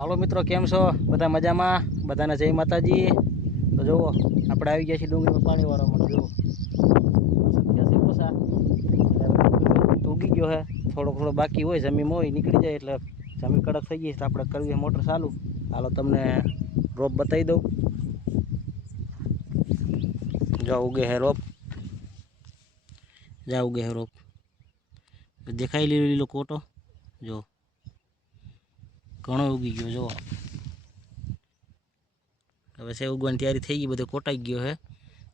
હાલો મિત્રો, કેમ છો? બધા મજામાં? બધાને જય માતાજી. તો જુઓ, આપણે આવી ગયા છીએ ડુંગળીમાં પાણી વાળવામાં જુઓ ઓછા. એટલે ઉગી ગયો હે. થોડો થોડો બાકી હોય, જમીન હોય, નીકળી જાય એટલે જમીન કડક થઈ ગઈ તો આપણે કરવી મોટર ચાલુ. હાલો, તમને રોપ બતાવી દઉં. જો ઉગે હે રોપ. જા ઉગે હે રોપ. દેખાય લીલો લીલો કોટો. જો ઘણો ઉગી ગયો જો હવે છે, ઉગવાની તૈયારી થઈ ગઈ, બધું કોટાઈ ગયો છે.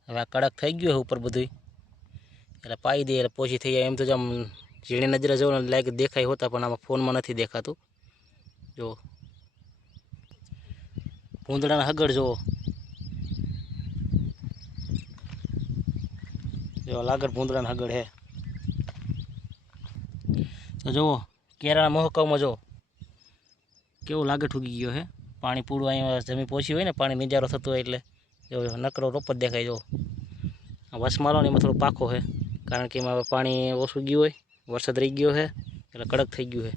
હવે આ કડક થઈ ગયો છે ઉપર બધું એટલે પાઈ દે એટલે પોચી થઈ જાય. એમ તો જ આમ ઝીણી નજરે ને લાગે દેખાય હોતા, પણ આમાં ફોનમાં નથી દેખાતું. જો ભૂંદડાના હગડ, જુઓ. જો લાગડ ભૂંદડાના હગડ હે તો જુઓ, કેરાના મોહકવમાં જો કેવું લાગે ઠૂકી ગયો હે? પાણી પૂરું અહીંયા જમીન પહોંચ્યું હોય ને, પાણી નિજારો થતો હોય એટલે જો નકરો રોપ જ દેખાય, જો. વસમાલો ને એમાં થોડો પાકો છે કારણ કે એમાં પાણી ઓછું ગયું હોય, વરસાદ રહી ગયો છે એટલે કડક થઈ ગયું છે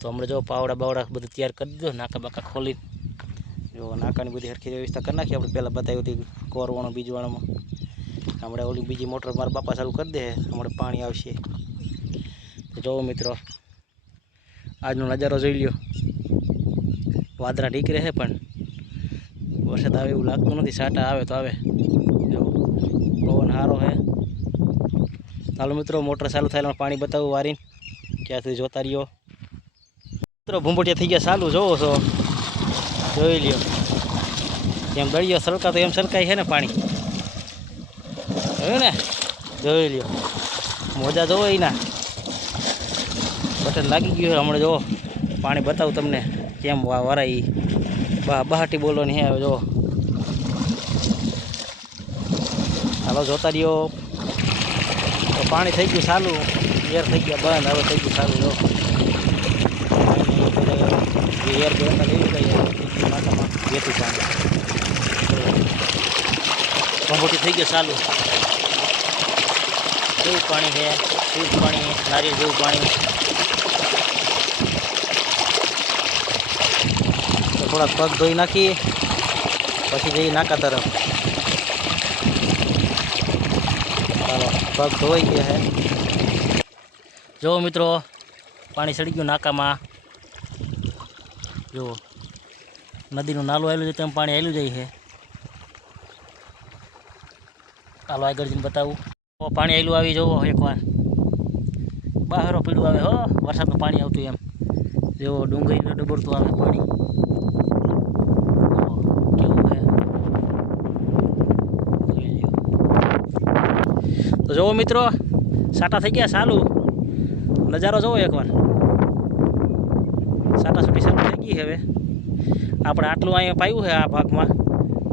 તો હમણાં જો પાવડા બાવડા બધું તૈયાર કરી દીધો, નાકા બાકા ખોલી જો નાકાની બધી હરખી વ્યવસ્થા કરી નાખી, આપણે પહેલાં બતાવ્યું હતી કોરવાણું, બીજવાણામાં. હમણાં ઓલી બીજી મોટર મારા બાપા ચાલુ કરી દે, હમણાં પાણી આવશે. તો જોવો મિત્રો, આજનો નજારો જોઈ લ્યો. વાદળા ઢીક રહે પણ વરસાદ આવે એવું લાગતું નથી, સાટા આવે તો આવે. એવું. પવન સારો છે. ચાલો મિત્રો, મોટર ચાલુ થાય પાણી બતાવું વારીને. સુધી જોતા રહ્યો? મિત્રો, ભૂંભટિયા થઈ ગયા ચાલુ, જોવો છો. જોઈ લ્યો. એમ દળિયો સરકા તો એમ સરકાય છે ને પાણી. જોયું ને? જોઈ લ્યો. મોજા જોવો એના. બટન લાગી ગયું હમણાં, જોવો. પાણી બતાવું તમને. કેમ વરાઈ? બહાટી બોલવાની હે જો. હાલો, જોતા રહ્યો. તો પાણી થઈ ગયું સારું એર થઈ ગયા બંધ. હવે થઈ ગયું સારું જો. એર બેતા લેવી ગઈ માથામાં વેતું પાણી કંબોટી થઈ ગયો સારું કેવું પાણી છે, શુદ્ધ પાણી, નારિયેળ જેવું પાણી. થોડાક પગ ધોઈ નાખીએ પછી જઈએ નાકા તરફ. ચાલો, પગ ધોવાઈ ગયા હે. જુઓ મિત્રો, પાણી સડી ગયું નાકામાં. જુઓ, નદીનું નાલું આવેલું છે, તેમ પાણી આવેલું જાય છે. ચાલો, આગળ જઈને બતાવું. પાણી આવેલું આવી, જુઓ, એકવાર. બહારો પીળું આવે, હો, વરસાદનું પાણી આવતું એમ. જેવો ડુંગળીને ડબરતું આવે પાણી. તો જુઓ મિત્રો, સાટા થઈ ગયા સાલું નજારો જુઓ એકવાર. સાટા સુટી ચાલુ થઈ ગઈ હવે. આપણે આટલું અહીંયા પાયું છે આ ભાગમાં.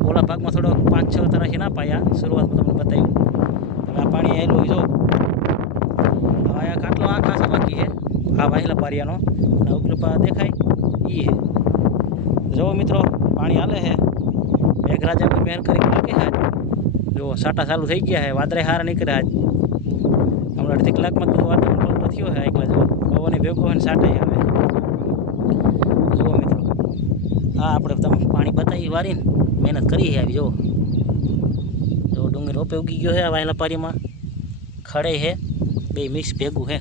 ઓલા ભાગમાં થોડો પાંચ છ તરફથી ના પાયા. શરૂઆતમાં તમને બતાવ્યું. હવે આ પાણી આવેલું જો. હવે આ કાટલો આ ખાસ બાકી છે. આ વાહેલા પારિયાનો. ઉપલો દેખાય. જુઓ મિત્રો, પાણી હાલે છે. મેઘરાજા કોઈ મહેર કરી લાગે છે જુઓ સાટા ચાલુ થઈ ગયા છે, વાદળે હારા નીકળ્યા છે હમણાં અડધી કલાકમાં તો વાતાવરણ થયો છે એકલા જુઓ પવને ભેગો હોય ને સાટાઈ આવે. જુઓ મિત્રો હા આપણે તમે પાણી બતાવી વારીને મહેનત કરી છે આવી, જુઓ. જો ડુંગર રોપે ઉગી ગયો છે વાયલા પારીમાં. ખડે છે, બે મિક્સ ભેગું છે.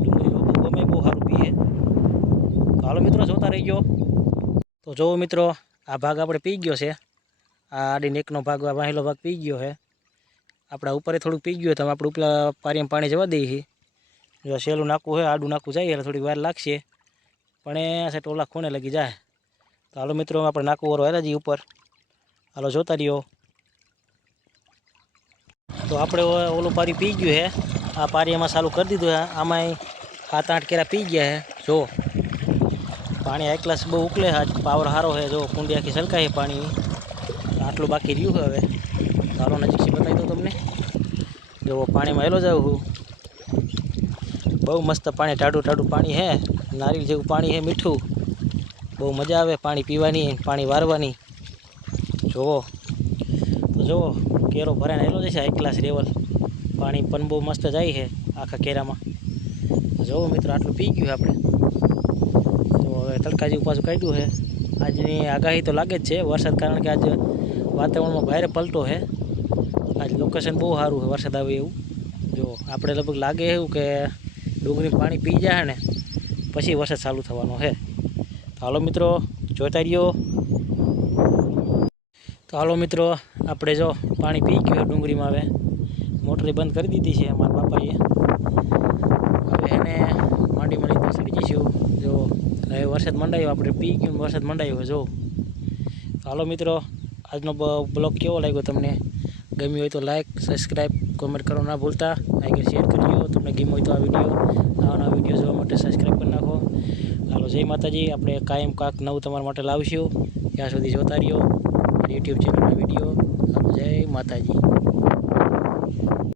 ડુંગળી રોપું ગમે બહુ સારું પી છે તો હાલો મિત્રો, જોતા રહી ગયો તો જુઓ મિત્રો, આ ભાગ આપણે પી ગયો છે. આ આડી નેકનો ભાગ, આ વાહેલો ભાગ પી ગયો છે. આપણા ઉપર થોડુંક પી ગયું તો આપણે ઉપલા પારીમાં પાણી જવા દઈએ જો સહેલું નાખવું હોય, આડું નાખવું જાય, એટલે થોડીક વાર લાગશે. પણ એ છે ટોલા ખૂણે લગી જાય. તો હાલો મિત્રો આપણે નાખવું વારો હેલા ઉપર. હાલો જોતા રહ્યો. તો આપણે ઓલું પારી પી ગયું છે. આ પારી એમાં ચાલુ કરી દીધું છે. આમાંય સાત આઠ કેરા પી ગયા છે. જો. પાણી એક ક્લાસ બહુ ઉકલે આજ પાવર સારો છે. જો કુંડી આખી સલકાય પાણી. આટલું બાકી રહ્યું છે હવે. સારો નજીકથી બતાવી દઉં તમને. જો પાણીમાં હેલો જાઉં છું. બહુ મસ્ત પાણી, ટાઢું ટાઢું પાણી છે. નારિયેળ જેવું પાણી છે, મીઠું. બહુ મજા આવે પાણી પીવાની, પાણી વારવાની. જુઓ તો જુઓ કેરો ભરાઈને હેલો જશે એક ક્લાસ લેવલ પાણી પણ બહુ મસ્ત જાય છે આખા કેરામાં. જુઓ મિત્રો, આટલું પી ગયું આપણે. તડકા જેવું પાછું કાઢ્યું છે. આજની આગાહી તો લાગે જ છે, વરસાદ કારણ કે આજ વાતાવરણમાં ભારે પલટો છે. આજ લોકેશન બહુ સારું છે, વરસાદ આવે એવું. જો, આપણે લગભગ લાગે એવું કે ડુંગળી પાણી પી જાય ને, પછી વરસાદ ચાલુ થવાનો છે. તો હાલો મિત્રો, જોતા રહ્યો. તો હાલો મિત્રો, આપણે જો પાણી પી ગયું ડુંગળીમાં હવે. મોટરી બંધ કરી દીધી છે મારા બાપાએ. હવે એને માંડી માંડી તો સડી જઈશું જો હવે વરસાદ મંડાયો, આપણે પી ગયું વરસાદ મંડાયો જો. હાલો મિત્રો, આજનો બ્લોગ કેવો લાગ્યો તમને? ગમ્યું હોય તો લાઇક સબસ્ક્રાઈબ કોમેન્ટ કરો ના ભૂલતા. લાઈક શેર કરજો તમને ગમ્યું હોય તો આ વીડિયો નવા નવા વીડિયો જોવા માટે સબસ્ક્રાઈબ કરી નાખો. હાલો, જય માતાજી. આપણે કાયમ કાંક નવું તમારા માટે લાવશું. ત્યાં સુધી જોતા રહ્યો. યુટ્યુબ ચેનલના વીડિયો જય માતાજી.